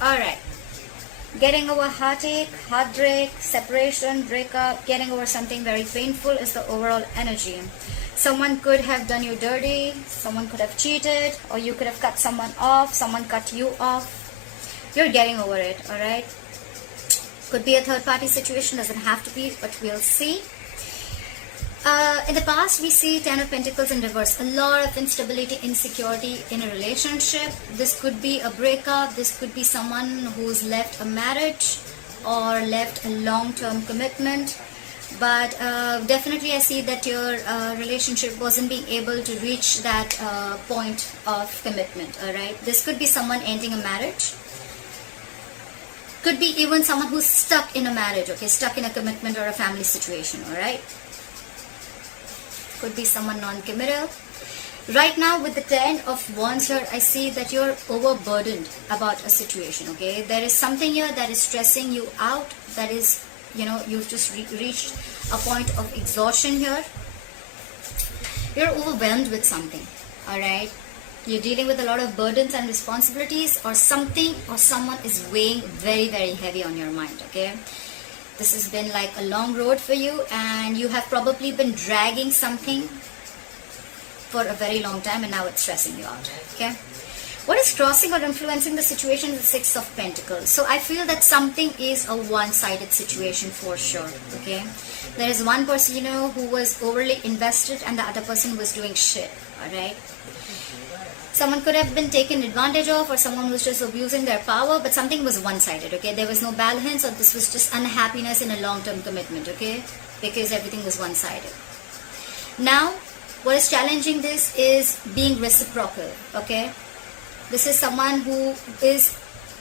Alright. Getting over heartache, heartbreak, separation, breakup, getting over something very painful is the overall energy. Someone could have done you dirty, someone could have cheated, or you could have cut someone off, someone cut you off. You're getting over it, alright? Could be a third party situation, doesn't have to be, but we'll see. In the past, we see Ten of Pentacles in reverse. A lot of instability, insecurity in a relationship. This could be a breakup. This could be someone who's left a marriage or left a long-term commitment. But definitely I see that your relationship wasn't being able to reach that point of commitment. Alright, this could be someone ending a marriage. Could be even someone who's stuck in a marriage, okay, stuck in a commitment or a family situation. Alright, could be someone non-committal. Right now with the Ten of Wands here, I see that you're overburdened about a situation, okay? There is something here that is stressing you out, that is, you know, you've just reached a point of exhaustion here. You're overwhelmed with something, alright? You're dealing with a lot of burdens and responsibilities, or something or someone is weighing very, very heavy on your mind, okay? This has been like a long road for you, and you have probably been dragging something for a very long time, and now it's stressing you out, okay? What is crossing or influencing the situation is the Six of Pentacles. So I feel that something is a one-sided situation for sure, okay? There is one person, you know, who was overly invested and the other person was doing shit, alright? Someone could have been taken advantage of, or someone was just abusing their power, but something was one-sided, okay? There was no balance, or this was just unhappiness in a long-term commitment, okay? Because everything was one-sided. Now, what is challenging this is being reciprocal, okay? This is someone who is,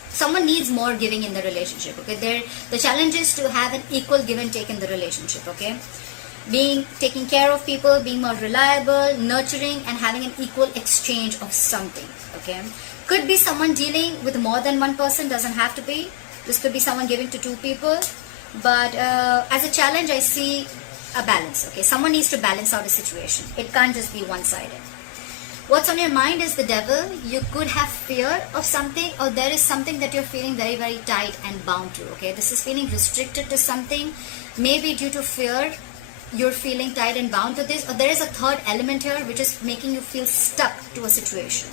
someone needs more giving in the relationship, okay? The challenge is to have an equal give and take in the relationship, okay? Taking care of people, being more reliable, nurturing, and having an equal exchange of something, okay? Could be someone dealing with more than one person, doesn't have to be. This could be someone giving to two people, but as a challenge, I see a balance, okay? Someone needs to balance out a situation. It can't just be one-sided. What's on your mind is the Devil. You could have fear of something, or there is something that you're feeling very, very tight and bound to, okay? This is feeling restricted to something, maybe due to fear. You're feeling tight and bound to this, or there is a third element here which is making you feel stuck to a situation.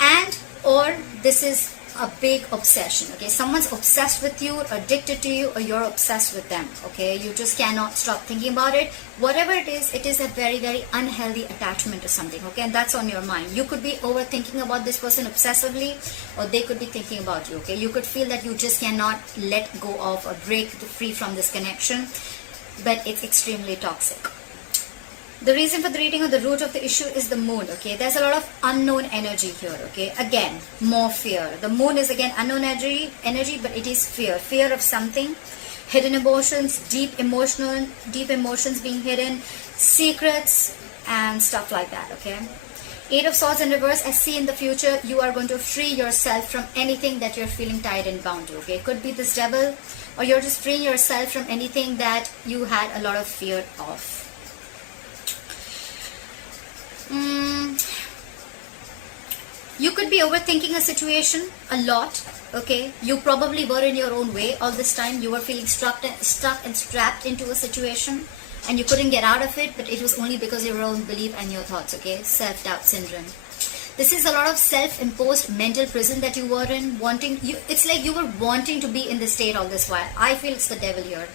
And or this is a big obsession, okay? Someone's obsessed with you, addicted to you, or you're obsessed with them, okay? You just cannot stop thinking about it. Whatever it is a very, very unhealthy attachment to something, okay? And that's on your mind. You could be overthinking about this person obsessively, or they could be thinking about you, okay? You could feel that you just cannot let go of or break free from this connection, but it's extremely toxic. The reason for the reading, or the root of the issue, is the Moon, okay? There's a lot of unknown energy here, okay? Again, more fear. The Moon is again unknown energy, but it is fear. Fear of something, hidden emotions, deep emotions being hidden, secrets, and stuff like that, okay? Eight of Swords in reverse. I see in the future you are going to free yourself from anything that you're feeling tied and bound to, okay? It could be this Devil, or you're just freeing yourself from anything that you had a lot of fear of. You could be overthinking a situation a lot, okay? You probably were in your own way all this time. You were feeling stuck and strapped into a situation, and you couldn't get out of it, but it was only because of your own belief and your thoughts, okay? Self-doubt syndrome. This is a lot of self-imposed mental prison that you were in, it's like you were wanting to be in this state all this while. I feel it's the Devil here.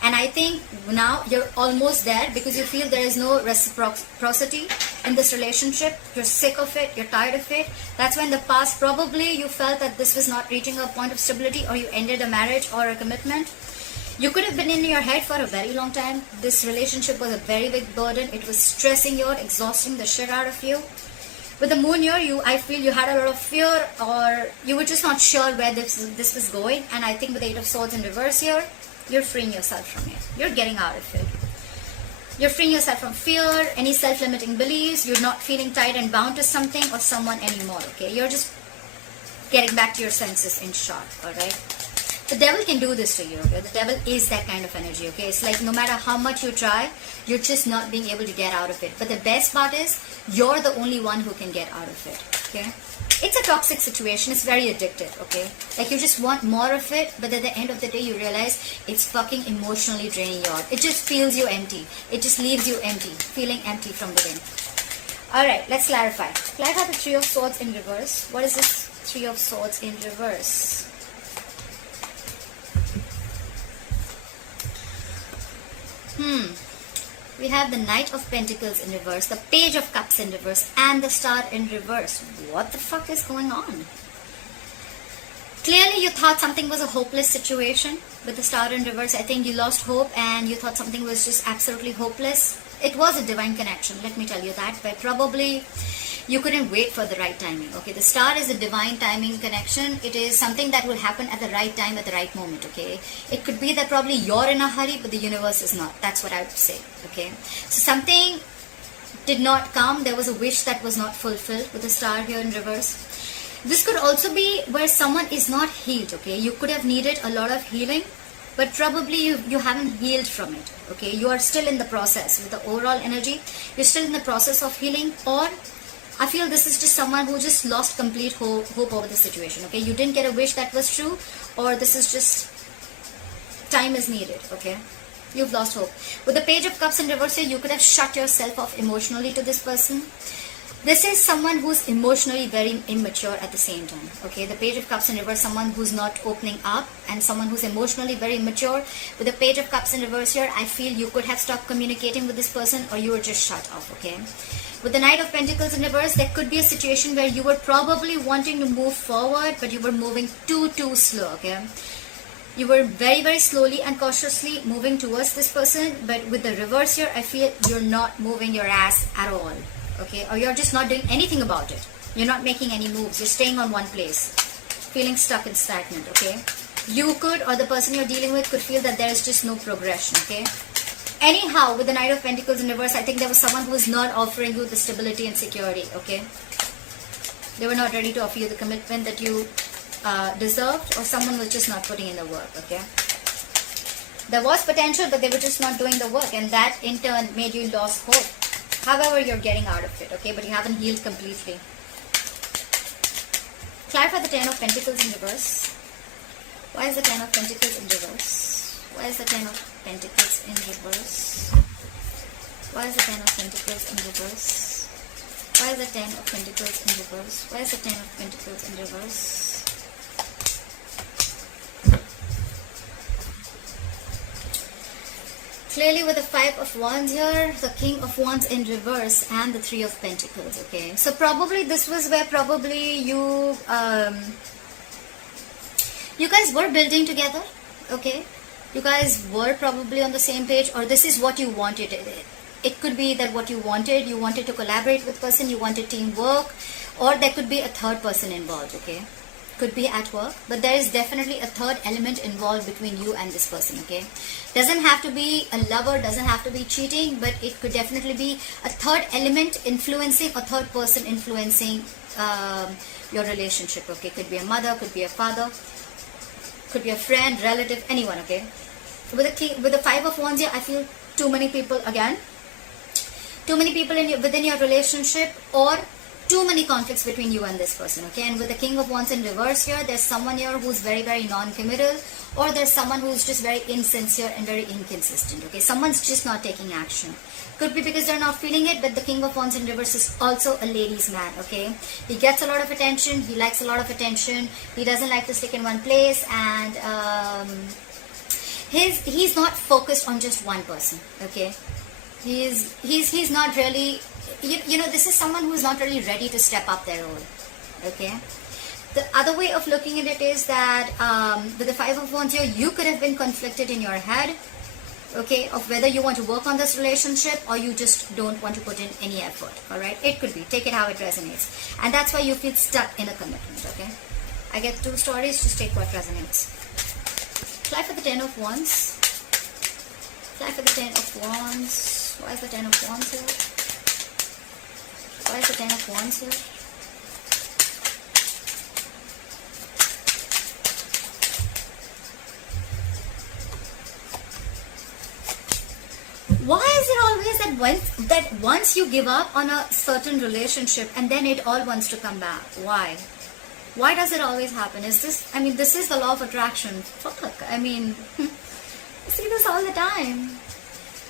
And I think now you're almost there, because you feel there is no reciprocity in this relationship. You're sick of it, you're tired of it. That's why in the past probably you felt that this was not reaching a point of stability, or you ended a marriage or a commitment. You could have been in your head for a very long time. This relationship was a very big burden. It was stressing you out, exhausting the shit out of you. With the Moon here, I feel you had a lot of fear, or you were just not sure where this was going. And I think with the Eight of Swords in reverse here, you're freeing yourself from it. You're getting out of it. You're freeing yourself from fear, any self-limiting beliefs. You're not feeling tied and bound to something or someone anymore, okay? You're just getting back to your senses, in short, alright? The Devil can do this to you, okay? The Devil is that kind of energy, okay? It's like no matter how much you try, you're just not being able to get out of it. But the best part is, you're the only one who can get out of it, okay? it's a toxic situation. It's very addictive, okay? Like you just want more of it, but at the end of the day you realize it's fucking emotionally draining you out. It just feels you empty. It just leaves you empty, feeling empty from within. Alright, let's clarify. Clarify the Three of Swords in reverse. What is this Three of Swords in reverse? We have the Knight of Pentacles in reverse, the Page of Cups in reverse, and the Star in reverse. What the fuck is going on? Clearly you thought something was a hopeless situation with the Star in reverse. I think you lost hope and you thought something was just absolutely hopeless. It was a divine connection, let me tell you that, but probably you couldn't wait for the right timing. Okay, the Star is a divine timing connection. It is something that will happen at the right time, at the right moment. Okay, it could be that probably you're in a hurry, but the universe is not. That's what I would say. Okay, so something did not come. There was a wish that was not fulfilled with the Star here in reverse. This could also be where someone is not healed. Okay, you could have needed a lot of healing, but probably you haven't healed from it. Okay, you are still in the process with the overall energy. You're still in the process of healing, or I feel this is just someone who just lost complete hope over the situation. Okay, you didn't get a wish that was true, or this is just time is needed. Okay, you've lost hope. With the Page of Cups in reverse here, you could have shut yourself off emotionally to this person. This is someone who's emotionally very immature at the same time. Okay, the Page of Cups in reverse, someone who's not opening up, and someone who's emotionally very immature. With the Page of Cups in reverse here, I feel you could have stopped communicating with this person, or you were just shut off. Okay, with the Knight of Pentacles in reverse, there could be a situation where you were probably wanting to move forward, but you were moving too slow. Okay, you were very slowly and cautiously moving towards this person, but with the reverse here, I feel you're not moving your ass at all. Okay, or you're just not doing anything about it. You're not making any moves. You're staying on one place, feeling stuck and stagnant. Okay, you could, or the person you're dealing with could feel that there is just no progression. Okay, anyhow, with the Knight of Pentacles in reverse, I think there was someone who was not offering you the stability and security. Okay, they were not ready to offer you the commitment that you deserved, or someone was just not putting in the work. Okay, there was potential, but they were just not doing the work, and that in turn made you lose hope. However, you're getting out of it, okay, but you haven't healed completely. Clarify the Ten of Pentacles in reverse. Why is the Ten of Pentacles in reverse? Why is the Ten of Pentacles in reverse? Why is the Ten of Pentacles in reverse? Why is the Ten of Pentacles in reverse? Why is the Ten of Pentacles in reverse? Clearly with the Five of Wands here, the King of Wands in reverse, and the Three of Pentacles. Okay, so probably this was where probably you guys were building together. Okay, you guys were probably on the same page, or this is what you wanted. It could be that what you wanted to collaborate with person, you wanted teamwork, or there could be a third person involved. Okay, could be at work, but there is definitely a third element involved between you and this person. Okay, doesn't have to be a lover, doesn't have to be cheating, but it could definitely be a third element influencing, a third person influencing your relationship. Okay, could be a mother, could be a father, could be a friend, relative, anyone. Okay, with the Five of Wands here, I feel too many people again, too many people within your relationship, or too many conflicts between you and this person. Okay, and with the King of Wands in reverse here, there's someone here who's very non-committal, or there's someone who's just very insincere and very inconsistent. Okay, someone's just not taking action. Could be because they're not feeling it, but the King of Wands in reverse is also a ladies' man. Okay, he gets a lot of attention, he likes a lot of attention, he doesn't like to stick in one place, and he's not focused on just one person. Okay, he's not really, you know, this is someone who is not really ready to step up their role. Okay, the other way of looking at it is that with the Five of Wands here, you could have been conflicted in your head, okay, of whether you want to work on this relationship or you just don't want to put in any effort. All right, it could be, take it how it resonates, and that's why you feel stuck in a commitment. Okay, I get two stories, just take what resonates. Fly for the Ten of Wands. Fly for the Ten of Wands. Why is the Ten of Wands here? Why is the Ten of Wands here? Why is it always is that once you give up on a certain relationship and then it all wants to come back. Why does it always happen? Is this, I mean, this is the law of attraction. Fuck, I mean, I see this all the time.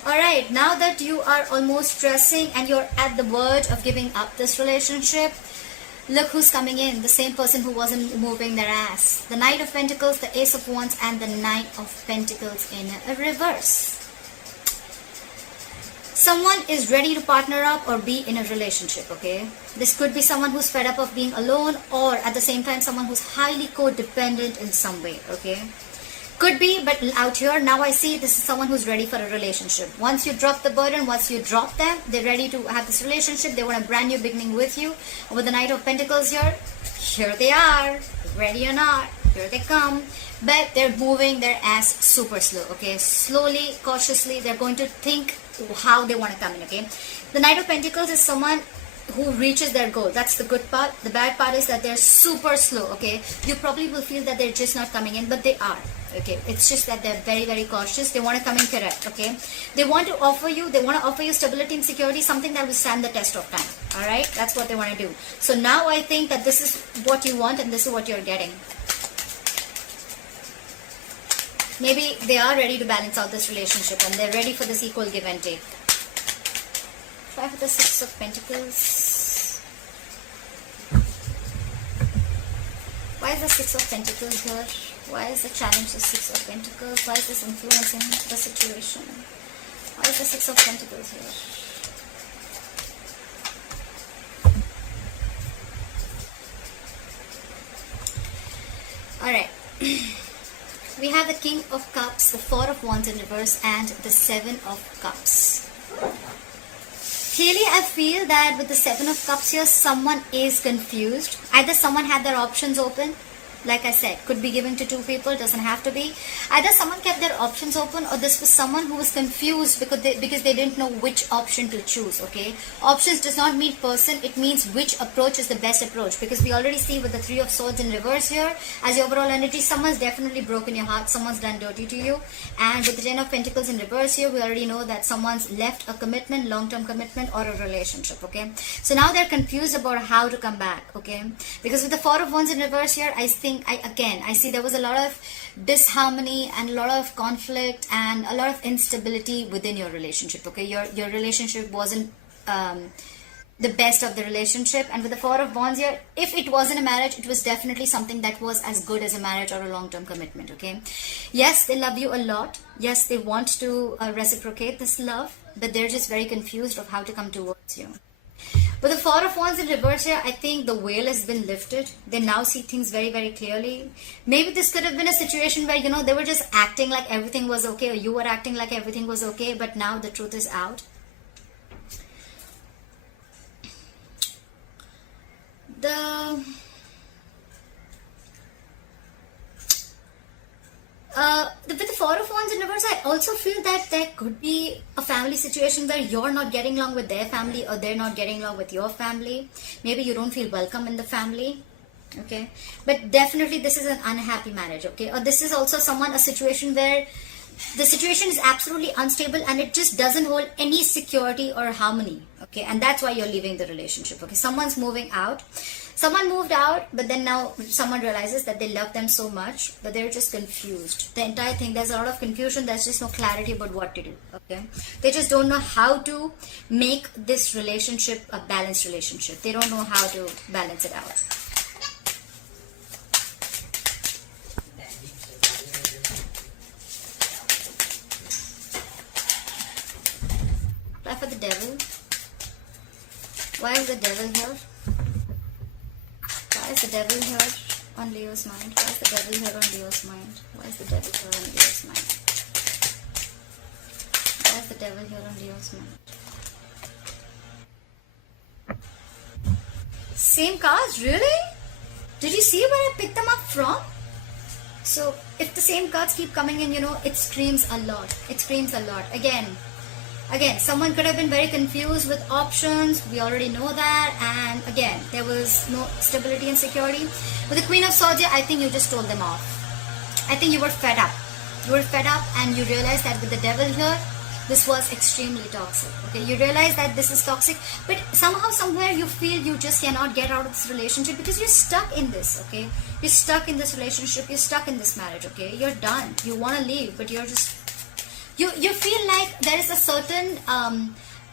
Alright, now that you are almost stressing and you're at the verge of giving up this relationship, look who's coming in. The same person who wasn't moving their ass. The Knight of Pentacles, the Ace of Wands, and the Knight of Pentacles in a reverse. Someone is ready to partner up or be in a relationship, okay? This could be someone who's fed up of being alone, or at the same time someone who's highly codependent in some way, okay? Could be, but out here, now I see this is someone who's ready for a relationship. Once you drop the burden, once you drop them, they're ready to have this relationship. They want a brand new beginning with you. With the Knight of Pentacles here they are, ready or not, here they come. But they're moving their ass super slow, okay? Slowly, cautiously, they're going to think how they want to come in, okay? The Knight of Pentacles is someone who reaches their goal. That's the good part. The bad part is that they're super slow, okay? You probably will feel that they're just not coming in, but they are. Okay, it's just that they're very, very cautious. They want to come in correct, okay? They want to offer you stability and security, something that will stand the test of time, all right? That's what they want to do. So now I think that this is what you want and this is what you're getting. Maybe they are ready to balance out this relationship and they're ready for this equal give and take. Try for the Six of Pentacles. Why is the Six of Pentacles here? Why is the challenge the Six of Pentacles? Why is this influencing the situation? Why is the Six of Pentacles here? Alright. We have the King of Cups, the Four of Wands in reverse, and the Seven of Cups. Clearly, I feel that with the Seven of Cups here, someone is confused. Either someone had their options open. Like I said, could be given to two people, doesn't have to be. Either someone kept their options open, or this was someone who was confused because they didn't know which option to choose, okay? Options does not mean person, it means which approach is the best approach. Because we already see with the Three of Swords in reverse here, as your overall energy, someone's definitely broken your heart, someone's done dirty to you. And with the Ten of Pentacles in reverse here, we already know that someone's left a commitment, long-term commitment, or a relationship, okay? So now they're confused about how to come back, okay? Because with the Four of Wands in reverse here, I see there was a lot of disharmony and a lot of conflict and a lot of instability within your relationship, okay? Your relationship wasn't the best of the relationship. And with the Four of Wands here, if it wasn't a marriage, it was definitely something that was as good as a marriage or a long-term commitment, okay? Yes, they love you a lot. Yes, they want to reciprocate this love, but they're just very confused of how to come towards you. But the Four of Wands in reverse here, I think the veil has been lifted. They now see things very, very clearly. Maybe this could have been a situation where, you know, they were just acting like everything was okay, or you were acting like everything was okay, but now the truth is out. With the Four of Wands in reverse, I also feel that there could be a family situation where you're not getting along with their family, or they're not getting along with your family. Maybe you don't feel welcome in the family, okay? But definitely this is an unhappy marriage, okay? Or this is also a situation where the situation is absolutely unstable and it just doesn't hold any security or harmony, okay? And that's why you're leaving the relationship, okay? Someone's moving out. Someone moved out, but then now someone realizes that they love them so much, but they're just confused. The entire thing, there's a lot of confusion. There's just no clarity about what to do, okay? They just don't know how to make this relationship a balanced relationship. They don't know how to balance it out. Apply for the Devil. Why is the Devil here? Why is the Devil here on Leo's mind? Why is the Devil here on Leo's mind? Why is the Devil here on Leo's mind? Why is the Devil here on Leo's mind? Same cards? Really? Did you see where I picked them up from? So, if the same cards keep coming in, you know, it screams a lot. It screams a lot. Again, someone could have been very confused with options. We already know that. And again, there was no stability and security. With the Queen of Swords, I think you just told them off. I think you were fed up. You were fed up and you realized that with the Devil here, this was extremely toxic. Okay, you realize that this is toxic, but somehow, somewhere, you feel you just cannot get out of this relationship because you're stuck in this. Okay, you're stuck in this relationship, you're stuck in this marriage. Okay, you're done, you want to leave, but you're just, you feel like there is a certain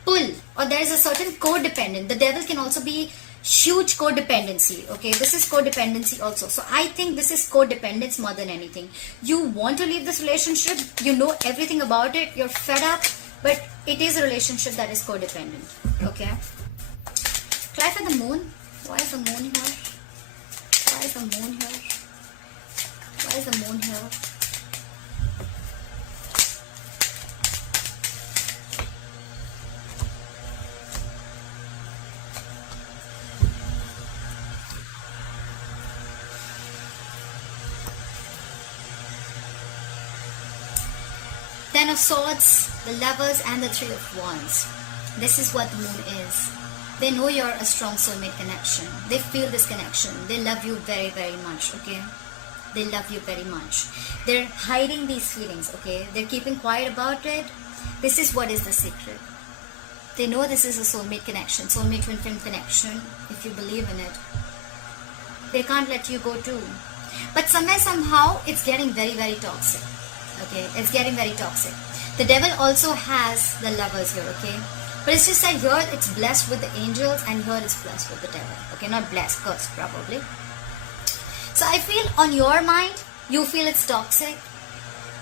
pull, or there is a certain codependent. The devil can also be huge codependency. Okay, this is codependency also. So I think this is codependence more than anything. You want to leave this relationship, you know everything about it, you're fed up, but it is a relationship that is codependent. Okay, clarify the moon. Why is the moon here? Why is the moon here? Why is the moon here? Ten of Swords, the Lovers, and the Three of Wands. This is what the moon is. They know you're a strong soulmate connection. They feel this connection. They love you very, very much, okay? They love you very much. They're hiding these feelings, okay? They're keeping quiet about it. This is what is the secret. They know this is a soulmate connection, soulmate twin flame connection, if you believe in it. They can't let you go too. But somewhere, somehow, it's getting very, very toxic. Okay, it's getting very toxic. The devil also has the Lovers here, okay? But it's just that here it's blessed with the angels, and here it's blessed with the devil. Okay, not blessed, cursed probably. So I feel on your mind, you feel it's toxic,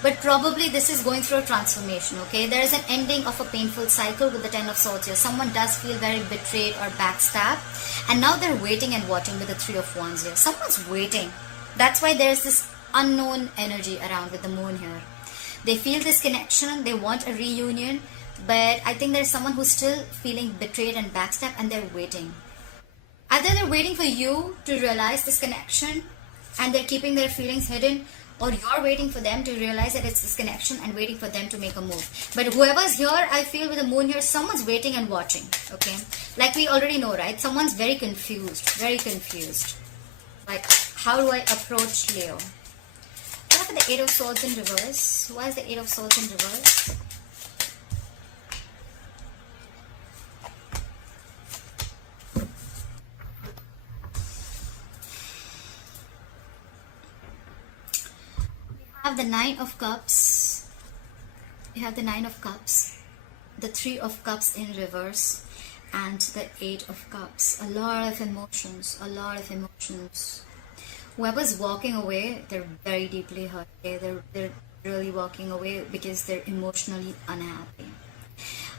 but probably this is going through a transformation, okay? There is an ending of a painful cycle with the Ten of Swords here. Someone does feel very betrayed or backstabbed, and now they're waiting and watching with the Three of Wands here. Someone's waiting. That's why there's this unknown energy around with the moon here. They feel this connection, they want a reunion, but I think there's someone who's still feeling betrayed and backstabbed, and they're waiting. Either they're waiting for you to realize this connection and they're keeping their feelings hidden, or you're waiting for them to realize that it's this connection and waiting for them to make a move. But whoever's here, I feel with the moon here, someone's waiting and watching, okay? Like we already know, right? Someone's very confused, very confused. Like, how do I approach Leo? What about the Eight of Swords in reverse? Why is the Eight of Swords in reverse? You have the Nine of Cups. You have the Nine of Cups, the Three of Cups in reverse, and the Eight of Cups. A lot of emotions, a lot of emotions. Whoever's walking away, they're very deeply hurt. Okay? They're really walking away because they're emotionally unhappy.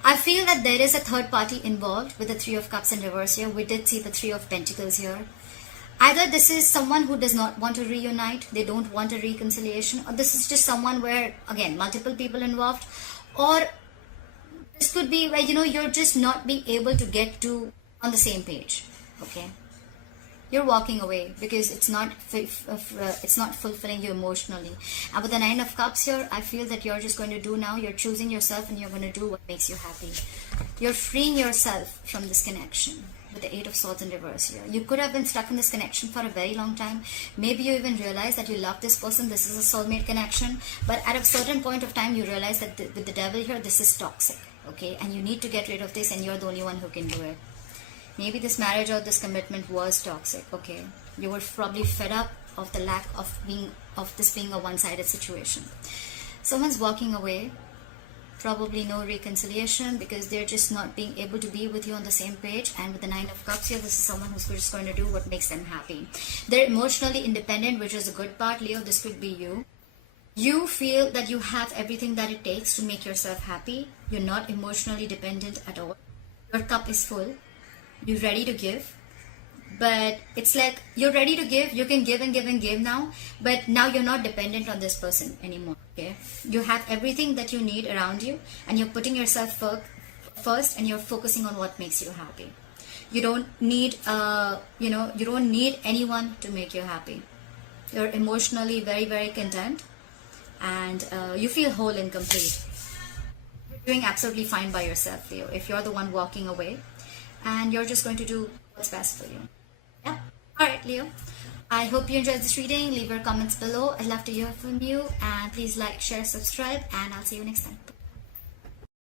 I feel that there is a third party involved with the Three of Cups in reverse here. We did see the Three of Pentacles here. Either this is someone who does not want to reunite, they don't want a reconciliation, or this is just someone where, again, multiple people involved, or this could be where, you know, you're just not being able to get to on the same page, okay? You're walking away because it's not fulfilling you emotionally. And with the Nine of Cups here, I feel that you're just going to do now, you're choosing yourself and you're going to do what makes you happy. You're freeing yourself from this connection with the Eight of Swords in reverse here. You could have been stuck in this connection for a very long time. Maybe you even realize that you love this person, this is a soulmate connection, but at a certain point of time you realize that with the devil here, this is toxic, okay? And you need to get rid of this, and you're the only one who can do it. Maybe this marriage or this commitment was toxic, okay? You were probably fed up of the lack of this being a one-sided situation. Someone's walking away, probably no reconciliation because they're just not being able to be with you on the same page. And with the Nine of Cups here, this is someone who's just going to do what makes them happy. They're emotionally independent, which is a good part. Leo, this could be you. You feel that you have everything that it takes to make yourself happy. You're not emotionally dependent at all. Your cup is full. You're ready to give, but it's like you're ready to give, you can give and give and give now, but now you're not dependent on this person anymore, okay? You have everything that you need around you, and you're putting yourself first, and you're focusing on what makes you happy. You don't need, you don't need anyone to make you happy. You're emotionally very, very content, and you feel whole and complete. You're doing absolutely fine by yourself, Leo, if you're the one walking away. And you're just going to do what's best for you. Yeah. Alright, Leo. I hope you enjoyed this reading. Leave your comments below. I'd love to hear from you. And please like, share, subscribe. And I'll see you next time.